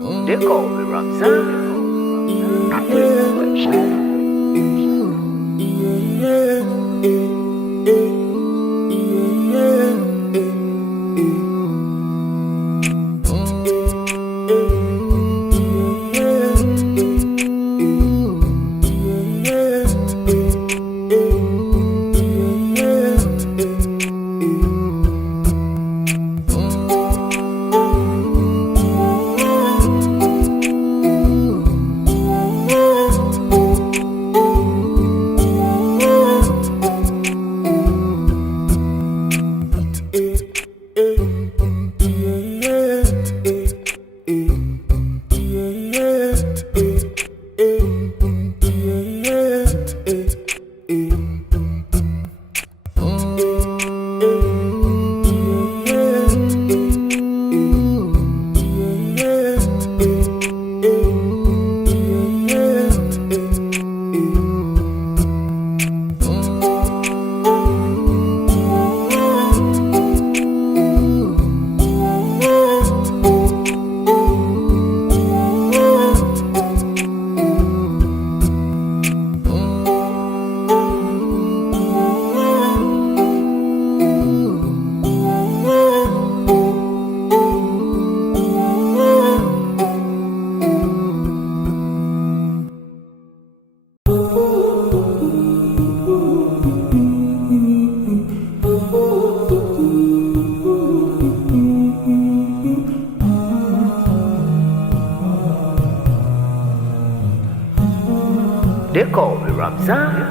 They call me Ramzan. They call me Ramzan.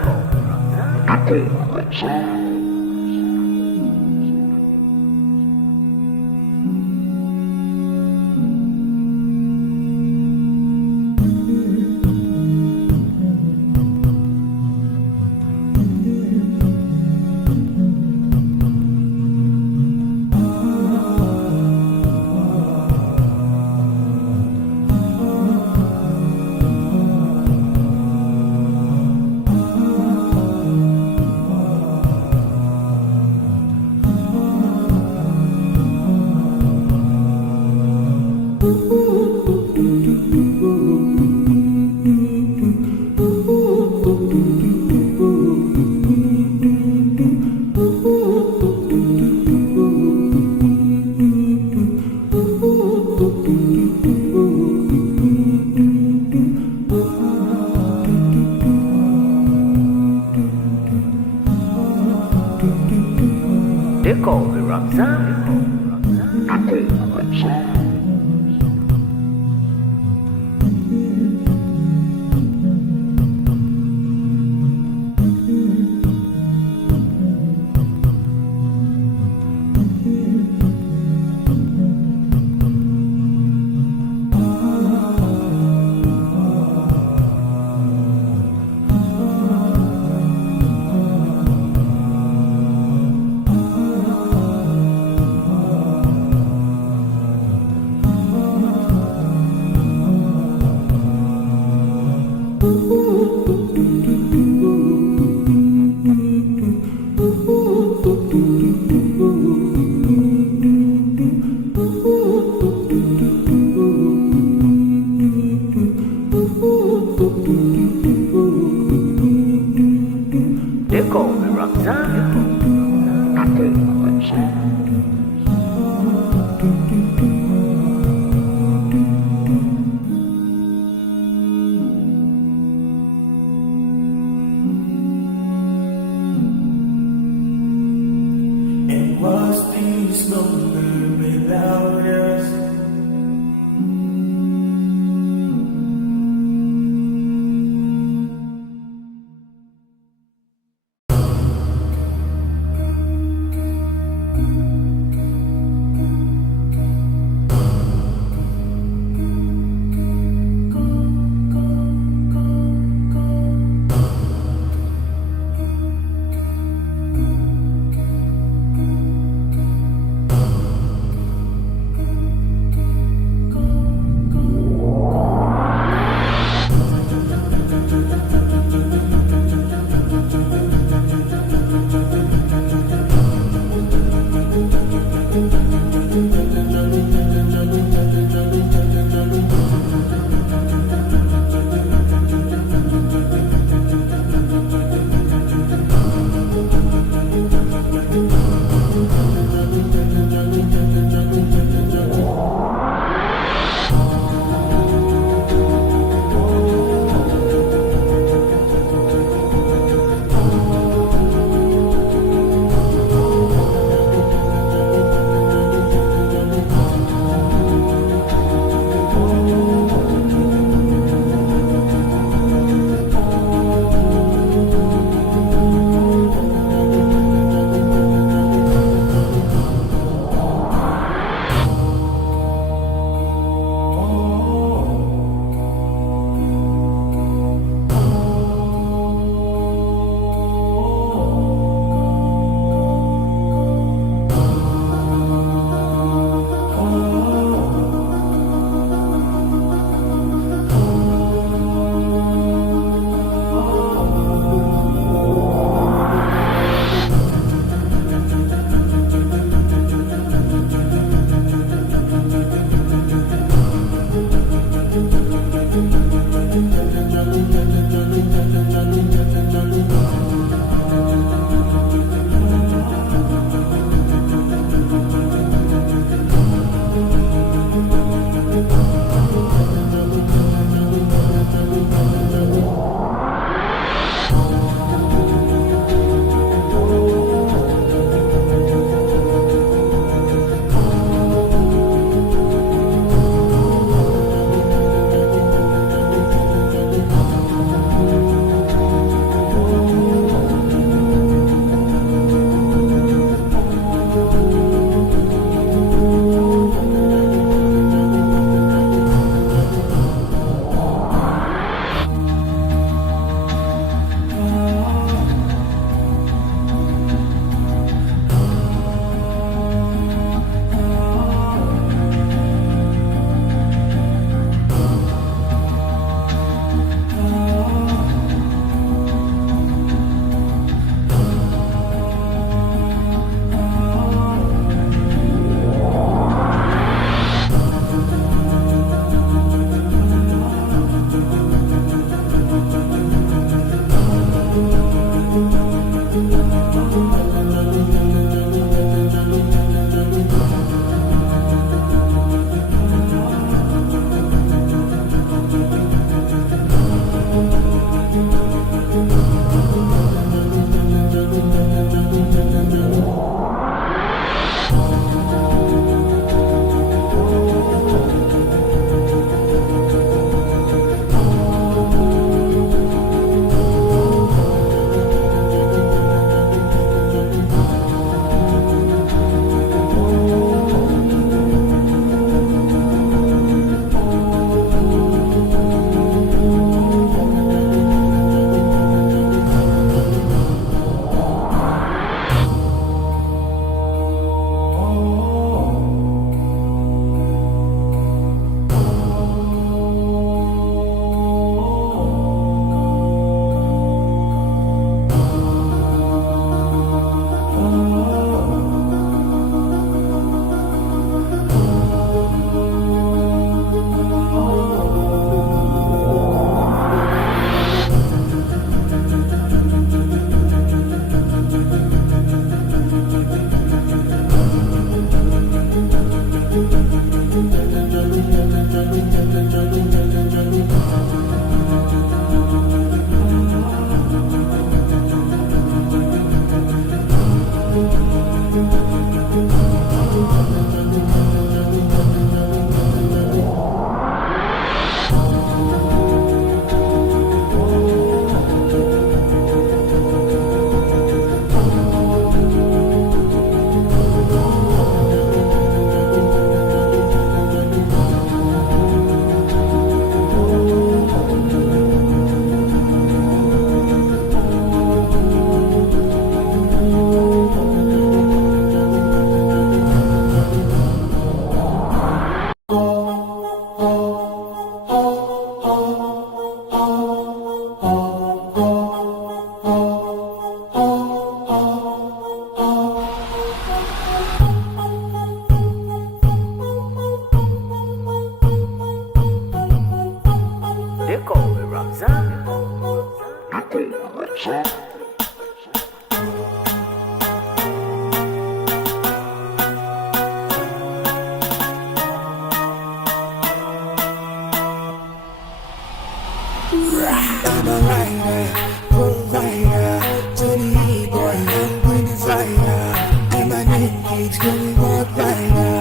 I'm a writer, provider, to the E-boy, I'm bringing fire. And my name keeps going walk rider,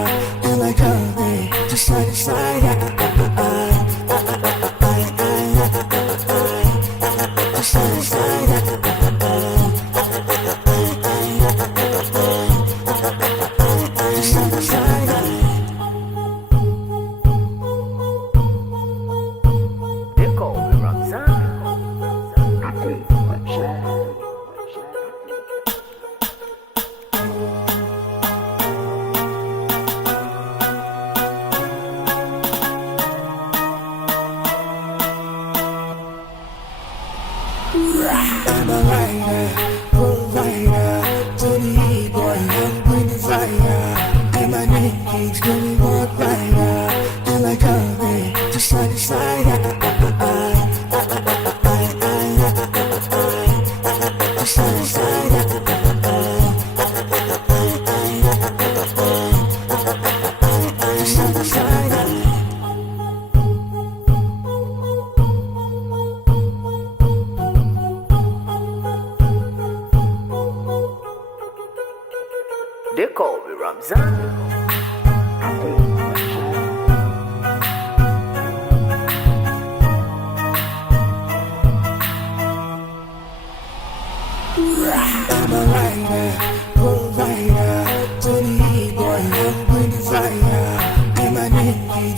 and like me, just side to side. Just side to side. Just side to side. I'm a writer, provider, to the E-boy, I'm bringing fire. And my name keeps going walk rider, and like me, just side to side. Just side to side. Just side to side.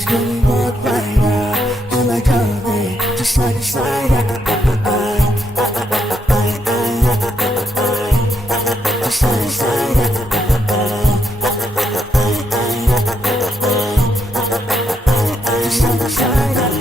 screaming walk right out. And like Kanye, just slide it, slide out. Just slide it, slide out. Just slide it, slide out.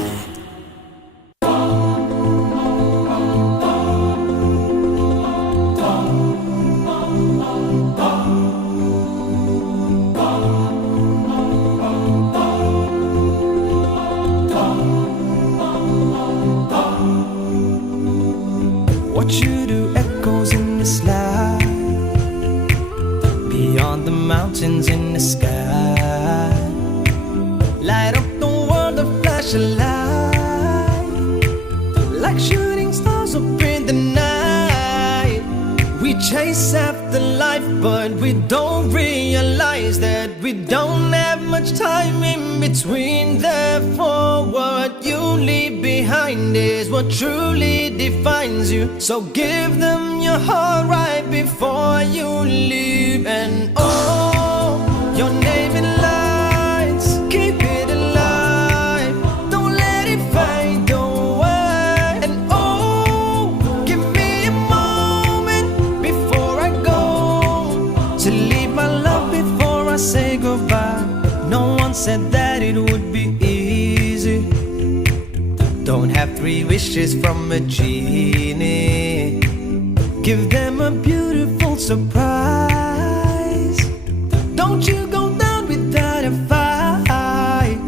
What you do echoes in the sky, beyond the mountains in the sky. Light up the world, a flash of light, like shooting stars up in the night. We chase after life, but we don't realize that we don't have much time in between. Therefore, what you leave behind is what truly defines you. So give them your heart right before you leave. And oh, your name in lights, keep it alive, don't let it fade away. And oh, give me a moment before I go, to leave my love before I say goodbye. No one said that it would be easy. Don't have 3 wishes from a genie. Give them a beautiful surprise. Don't you go down without a fight.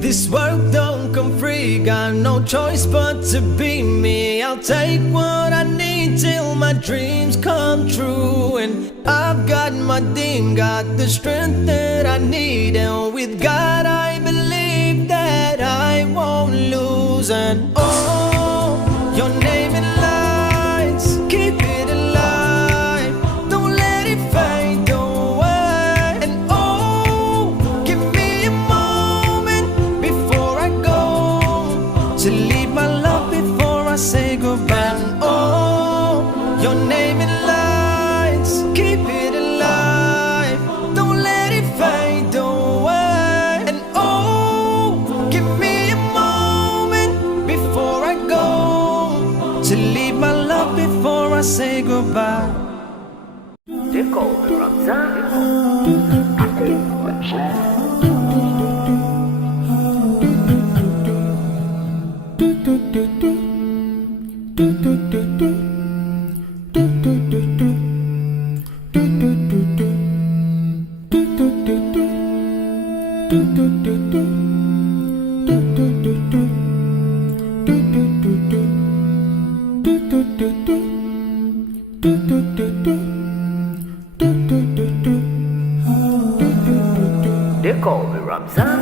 This world don't come free, got no choice but to be me. I'll take what I need till my dreams come true. And I've got my dream, got the strength that I need. And with God I believe that I won't lose. And oh, your name in lights, keep it alive, don't let it fade away. And oh, give me a moment before I go, to leave my love before I say goodbye. And oh, your name in lights, keep it alive, don't let it fade away. And oh, give me a moment before I go, to leave my love before I say goodbye. They call me Ramzan. They call me Ramzan.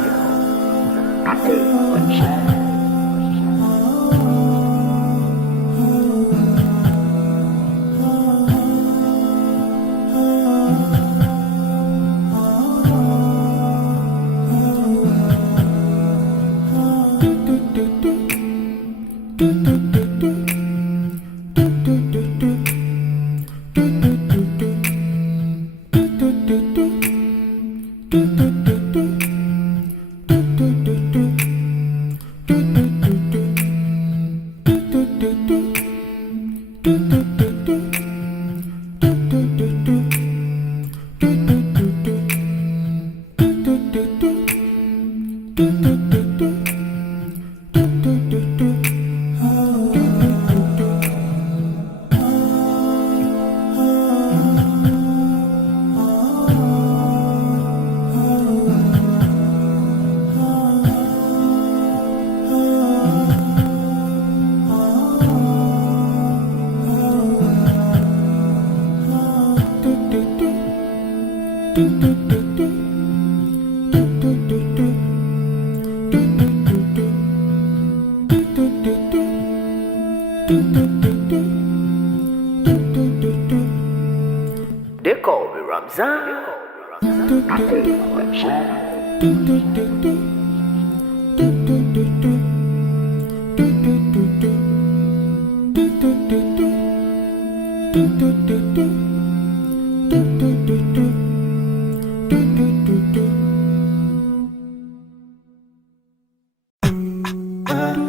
They call me Ramzan. uh.